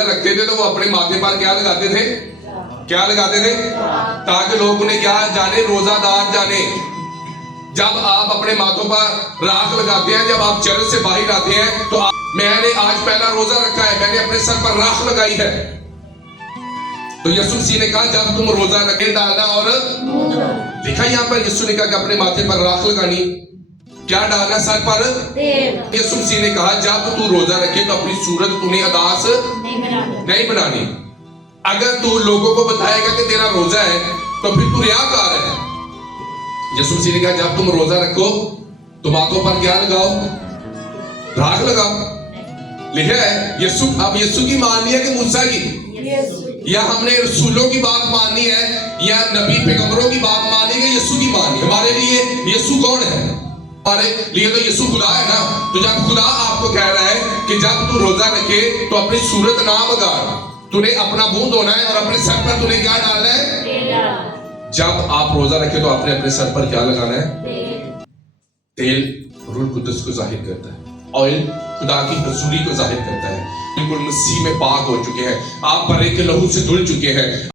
روزہ رکھتے تھے تو وہ اپنے ماتھے پر کیا لگاتے تھے؟ کیا لگاتے تھے؟ تاکہ لوگ انہیں کیا جانے؟ روزہ دار جانے۔ جب آپ اپنے ماتھوں پر راکھ لگاتے ہیں، جب آپ چرچ سے باہر آتے ہیں تو میں نے آج پہلا روزہ رکھا ہے، میں نے اپنے سر پر راکھ لگائی ہے۔ تو یسوع مسیح نے کہا جب تم روزہ رکھے ڈالنا، اور لکھا یہاں پر یسوع نے کہا کہ اپنے ماتھے پر راکھ لگانی، کیا ڈالنا؟ سر پر تیل۔ یسوع مسیح نے کہا جب تو روزہ رکھے تو اپنی صورت تمہیں اداس نہیں بنانی۔ اگر تو لوگوں کو بتائے گا کہ تیرا روزہ ہے تو پھر تو ریاکار ہے۔ یسوع مسیح نے کہا جب تم روزہ رکھو تو ماتھوں پر کیا لگاؤ؟ راکھ لگاؤ۔ لکھا ہے اب یسوع کی ماننی ہے کہ موسیٰ کی؟ یا ہم نے رسولوں کی بات ماننی ہے یا نبی پیغمبروں کی بات ماننی ہے؟ یسوع کی ماننی ہے۔ ہمارے لیے یسوع کون ہے؟ ہمارے لیے تو یسوع خدا ہے نا۔ تو جب خدا آپ کو کہہ رہا ہے کہ جب تو روزہ رکھے تو اپنی صورت نہ بگاڑ، تُنے اپنا منہ دھونا ہے اور اپنے سر پر تُنے کیا ڈالنا ہے؟ جب آپ روزہ رکھے تو آپ نے اپنے سر پر کیا لگانا ہے؟ تیل روح القدس کو ظاہر کرتا ہے، آئل خدا کی حضوری کو ظاہر کرتا ہے۔ بالکل مسیح میں پاک ہو چکے ہیں، آپ برے کے لہو سے دھل چکے ہیں۔